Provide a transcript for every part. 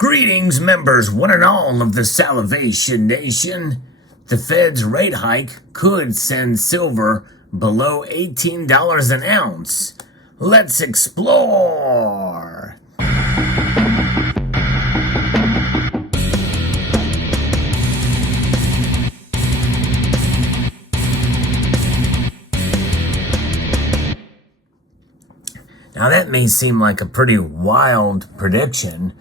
Greetings, members, one and all of the Salivation Nation. The Fed's rate hike could send silver below $18 an ounce. Let's explore. Now that may seem like a pretty wild prediction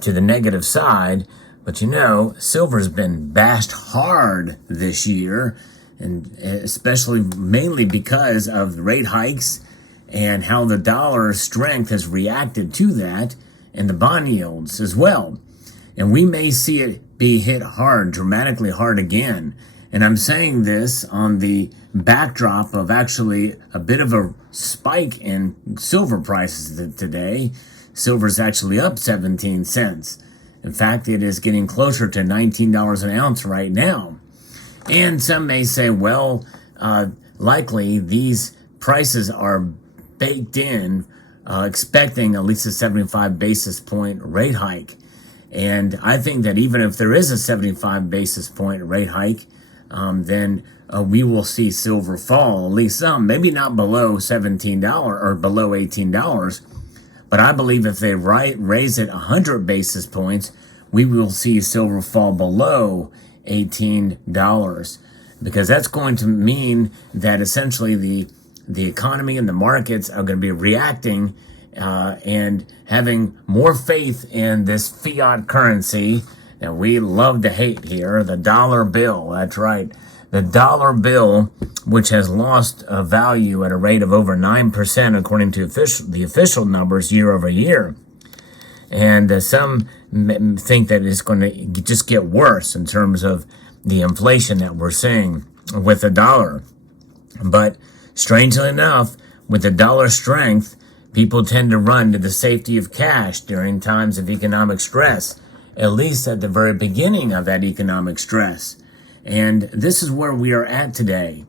to the negative side, but you know, silver's been bashed hard this year, and especially mainly because of the rate hikes and how the dollar strength has reacted to that, and the bond yields as well. And we may see it be hit hard, dramatically hard again. And I'm saying this on the backdrop of actually a bit of a spike in silver prices today. Silver's actually up 17 cents. In fact, it is getting closer to $19 an ounce right now. And some may say, well, likely these prices are baked in, expecting at least a 75 basis point rate hike. And I think that even if there is a 75 basis point rate hike, then we will see silver fall, at least some, maybe not below $17 or below $18. But I believe if they raise it 100 basis points, we will see silver fall below $18, because that's going to mean that essentially the economy and the markets are going to be reacting and having more faith in this fiat currency that we love to hate here, the dollar bill. That's right. The dollar bill, which has lost value at a rate of over 9% according to the official numbers year over year. And some think that it's going to just get worse in terms of the inflation that we're seeing with the dollar. But strangely enough, with the dollar strength, people tend to run to the safety of cash during times of economic stress, at least at the very beginning of that economic stress. And this is where we are at today,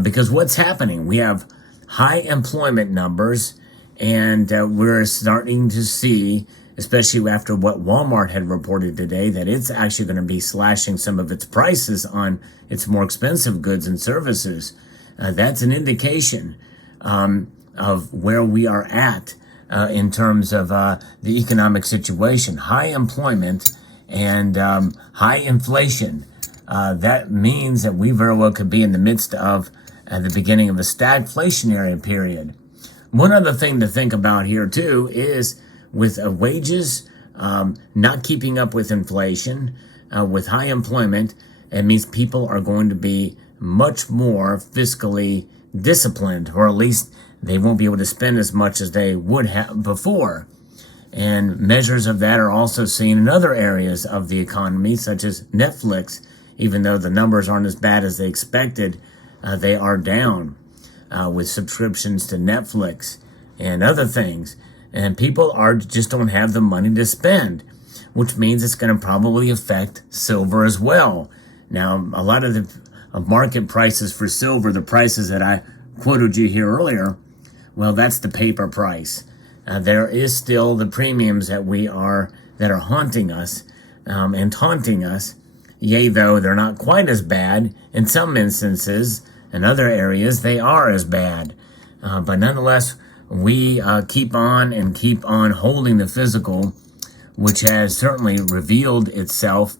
because what's happening? We have high employment numbers, and we're starting to see, especially after what Walmart had reported today, that it's actually going to be slashing some of its prices on its more expensive goods and services. That's an indication of where we are at in terms of the economic situation. High employment and high inflation. That means that we very well could be in the midst of the beginning of a stagflationary period. One other thing to think about here too is with wages not keeping up with inflation, with high employment, it means people are going to be much more fiscally disciplined, or at least they won't be able to spend as much as they would have before. And measures of that are also seen in other areas of the economy, such as Netflix. Even though the numbers aren't as bad as they expected, they are down with subscriptions to Netflix and other things. And people just don't have the money to spend, which means it's going to probably affect silver as well. Now, a lot of the market prices for silver, the prices that I quoted you here earlier, well, that's the paper price. There is still the premiums that are haunting us and taunting us. Yea, though they're not quite as bad. In some instances, in other areas, they are as bad. But nonetheless, we keep on holding the physical, which has certainly revealed itself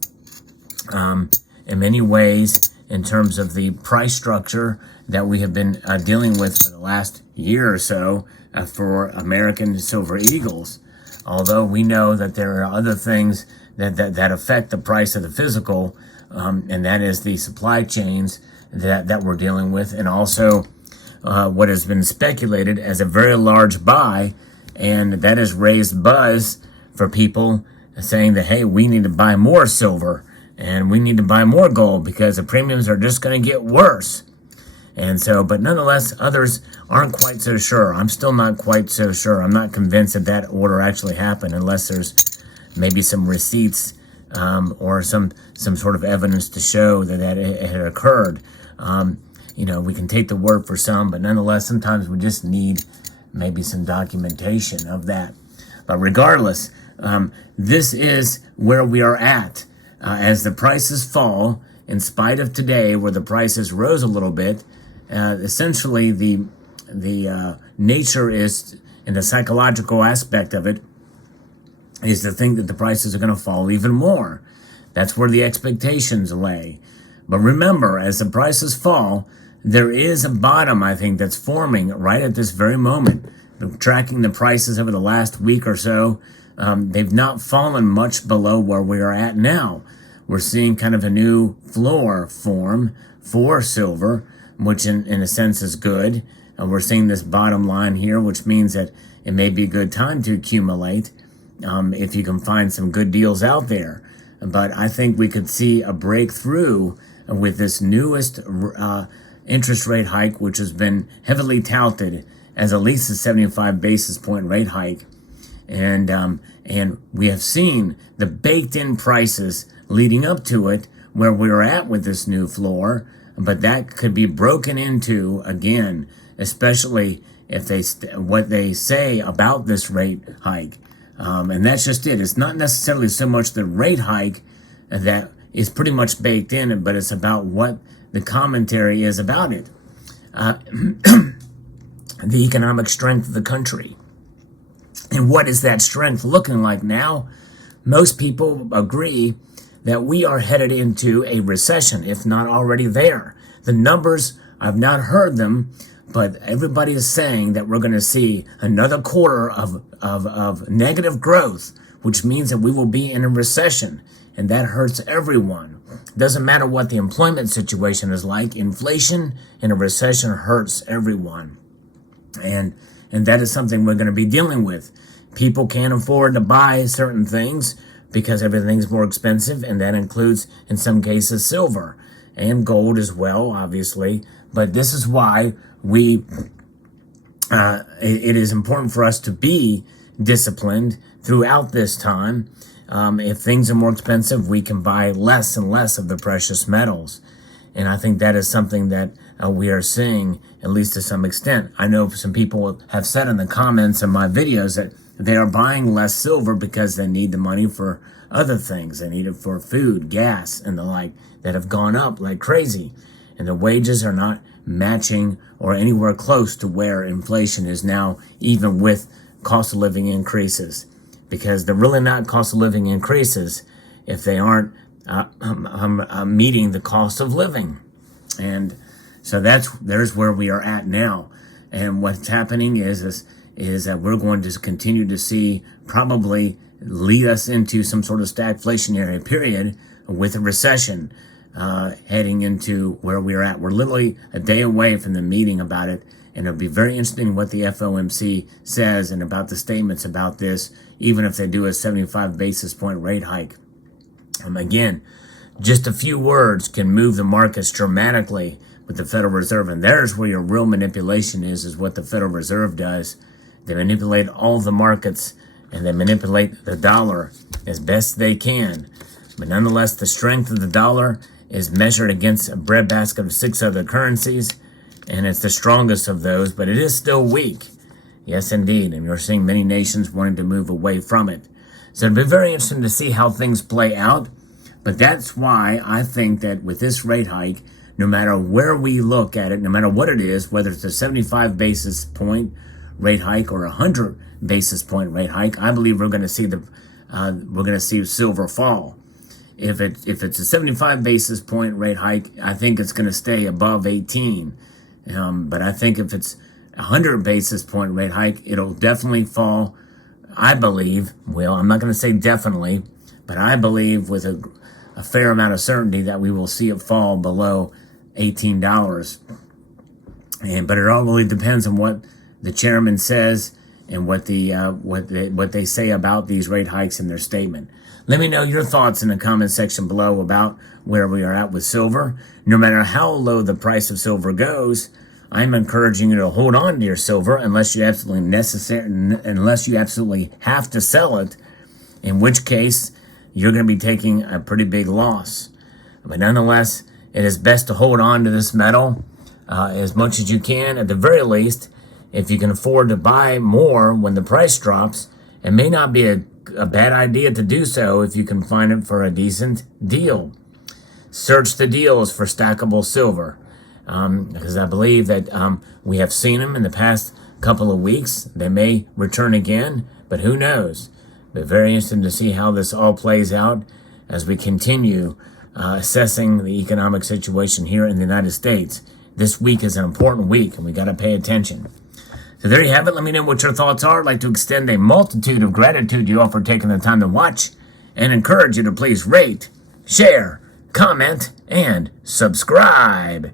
in many ways in terms of the price structure that we have been dealing with for the last year or so for American Silver Eagles. Although we know that there are other things that affect the price of the physical, and that is the supply chains that we're dealing with, and also what has been speculated as a very large buy, and that has raised buzz for people saying that, hey, we need to buy more silver, and we need to buy more gold because the premiums are just going to get worse. And so, but nonetheless, others aren't quite so sure. I'm still not quite so sure. I'm not convinced that order actually happened unless there's maybe some receipts or some sort of evidence to show that it had occurred. We can take the word for some, but nonetheless, sometimes we just need maybe some documentation of that. But regardless, This is where we are at. As the prices fall, in spite of today where the prices rose a little bit, essentially the nature is, and the psychological aspect of it, is to think that the prices are going to fall even more. That's where the expectations lay. But remember, as the prices fall, there is a bottom, I think, that's forming right at this very moment. Tracking the prices over the last week or so, they've not fallen much below where we are at now. We're seeing kind of a new floor form for silver, which in a sense is good. We're seeing this bottom line here, which means that it may be a good time to accumulate if you can find some good deals out there. But I think we could see a breakthrough with this newest interest rate hike, which has been heavily touted as at least a 75 basis point rate hike. And we have seen the baked-in prices leading up to it, where we're at with this new floor, but that could be broken into again, especially if what they say about this rate hike. And that's just it. It's not necessarily so much the rate hike that is pretty much baked in, but it's about what the commentary is about it. The economic strength of the country. And what is that strength looking like now? Most people agree that we are headed into a recession, if not already there. The numbers, I've not heard them, but everybody is saying that we're going to see another quarter of negative growth, which means that we will be in a recession, and that hurts everyone. Doesn't matter what the employment situation is like. Inflation in a recession hurts everyone, and that is something we're going to be dealing with. People can't afford to buy certain things because everything's more expensive, and that includes, in some cases, silver and gold as well, obviously. But this is why it is important for us to be disciplined throughout this time. If things are more expensive, we can buy less and less of the precious metals. And I think that is something that we are seeing, at least to some extent. I know some people have said in the comments of my videos that they are buying less silver because they need the money for other things. They need it for food, gas, and the like that have gone up like crazy. And the wages are not matching or anywhere close to where inflation is now, even with cost of living increases. Because they're really not cost of living increases if they aren't meeting the cost of living. And so there's where we are at now. And what's happening is that we're going to continue to see, probably lead us into some sort of stagflationary period with a recession heading into where we're at. We're literally a day away from the meeting about it, and it'll be very interesting what the FOMC says and about the statements about this, even if they do a 75 basis point rate hike. Again, just a few words can move the markets dramatically with the Federal Reserve, and there's where your real manipulation is what the Federal Reserve does. They manipulate all the markets, and they manipulate the dollar as best they can. But nonetheless, the strength of the dollar is measured against a breadbasket of 6 other currencies, and it's the strongest of those, but it is still weak. Yes, indeed, and you're seeing many nations wanting to move away from it. So it'll be very interesting to see how things play out, but that's why I think that with this rate hike, no matter where we look at it, no matter what it is, whether it's a 75 basis point rate hike or a 100 basis point rate hike, I believe we're going to see silver fall. If it's a 75 basis point rate hike, I think it's going to stay above 18. But I think if it's a 100 basis point rate hike, it'll definitely fall. I believe, well, I'm not going to say definitely, but I believe with a fair amount of certainty that we will see it fall below $18. But it all really depends on what the chairman says and what they say about these rate hikes in their statement. Let me know your thoughts in the comment section below about where we are at with silver. No matter how low the price of silver goes, I'm encouraging you to hold on to your silver unless you absolutely have to sell it, in which case you're going to be taking a pretty big loss. But nonetheless, it is best to hold on to this metal as much as you can. At the very least, if you can afford to buy more when the price drops, it may not be a a bad idea to do so if you can find it for a decent deal. Search the deals for stackable silver, because I believe that we have seen them in the past couple of weeks. They may return again, but who knows? But very interesting to see how this all plays out as we continue assessing the economic situation here in the United States. This week is an important week, and we got to pay attention. So there you have it. Let me know what your thoughts are. I'd like to extend a multitude of gratitude to you all for taking the time to watch, and encourage you to please rate, share, comment, and subscribe.